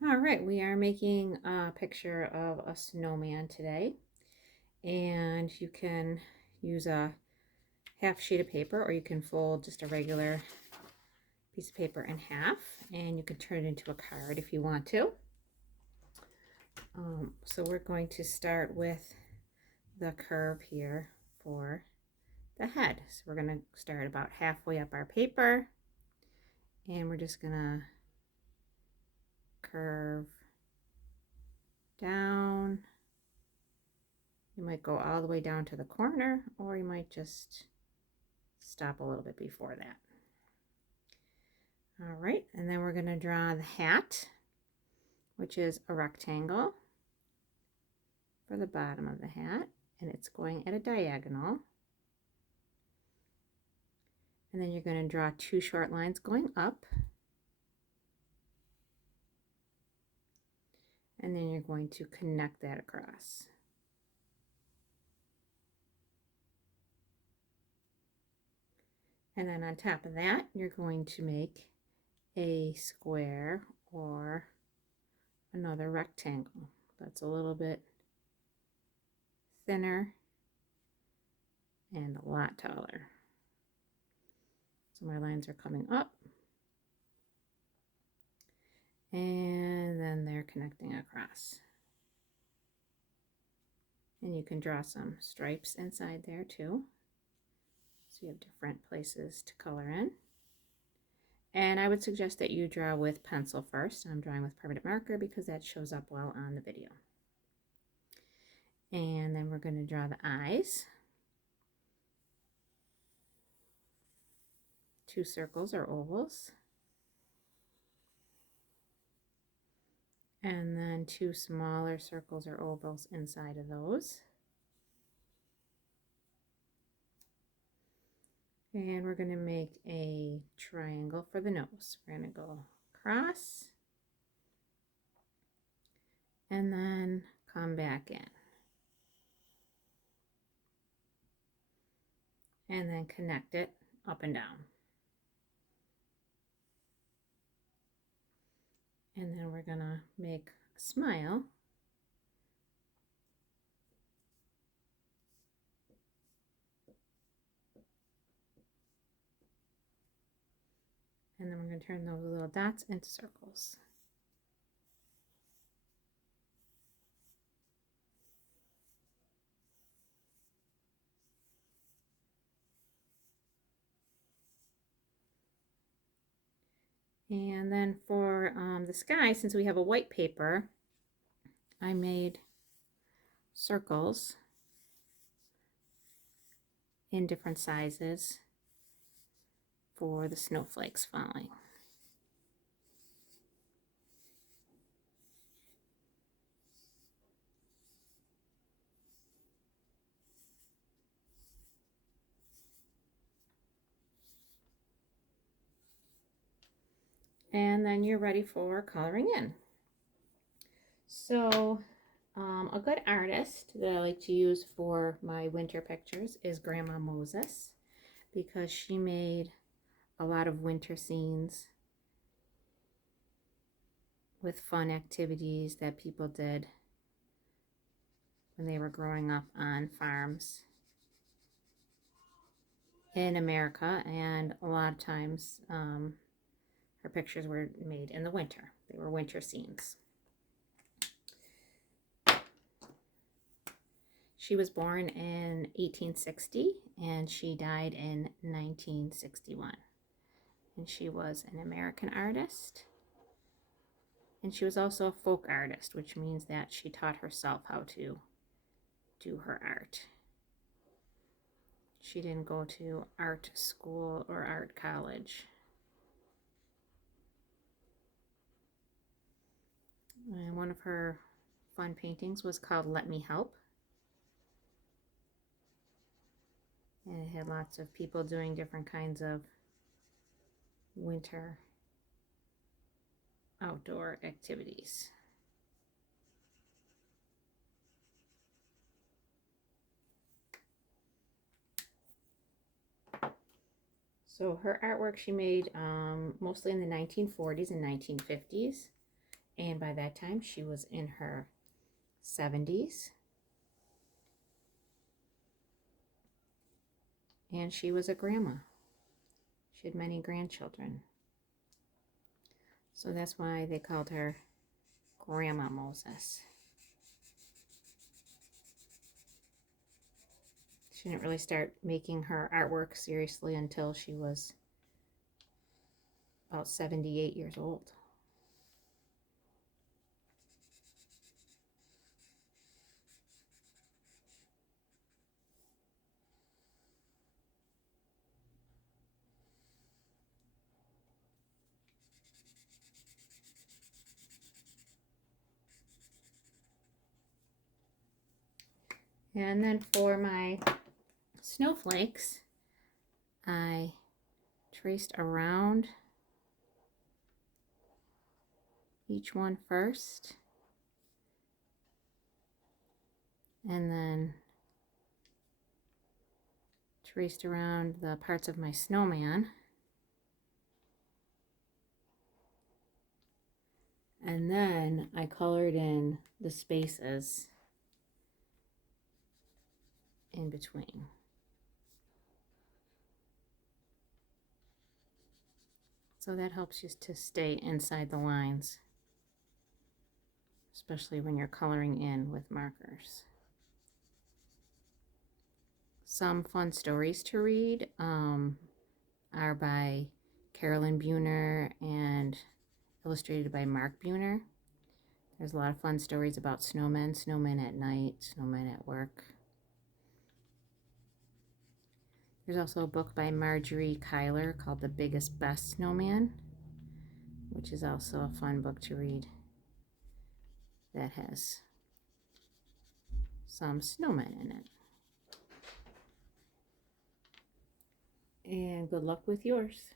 All right, we are making a picture of a snowman today, and you can use a half sheet of paper, or you can fold just a regular piece of paper in half, and you can turn it into a card if you want to. So we're going to start with the curve here for the head. So we're going to start about halfway up our paper, and we're just going to curve down. You might go all the way down to the corner, or you might just stop a little bit before that. All right, and then we're going to draw the hat, which is a rectangle for the bottom of the hat, and it's going at a diagonal. And then you're going to draw two short lines going up, and then you're going to connect that across. And then on top of that, you're going to make a square or another rectangle that's a little bit thinner and a lot taller. So my lines are coming up, and then they're connecting across. And you can draw some stripes inside there too, so you have different places to color in. And I would suggest that you draw with pencil first. I'm drawing with permanent marker because that shows up well on the video. And then we're going to draw the eyes. Two circles or ovals. And then two smaller circles or ovals inside of those. And we're going to make a triangle for the nose. We're going to go across and then come back in. And then connect it up and down. And then we're going to make a smile. And then we're going to turn those little dots into circles. And then for the sky, since we have a white paper, I made circles in different sizes for the snowflakes falling. And then you're ready for coloring in. So a good artist that I like to use for my winter pictures is Grandma Moses, because she made a lot of winter scenes with fun activities that people did when they were growing up on farms in America, and a lot of times her pictures were made in the winter. They were winter scenes. She was born in 1860 and she died in 1961. And she was an American artist. And she was also a folk artist, which means that she taught herself how to do her art. She didn't go to art school or art college. And one of her fun paintings was called Let Me Help. And it had lots of people doing different kinds of winter outdoor activities. So her artwork she made mostly in the 1940s and 1950s. And by that time, she was in her 70s. And she was a grandma. She had many grandchildren. So that's why they called her Grandma Moses. She didn't really start making her artwork seriously until she was about 78 years old. And then for my snowflakes, I traced around each one first, and then traced around the parts of my snowman, and then I colored in the spaces in between. So that helps you to stay inside the lines, especially when you're coloring in with markers. Some fun stories to read are by Carolyn Buhner and illustrated by Mark Buhner. There's a lot of fun stories about snowmen, snowmen at night, snowmen at work. There's also a book by Marjorie Kyler called The Biggest Best Snowman, which is also a fun book to read that has some snowmen in it. And good luck with yours.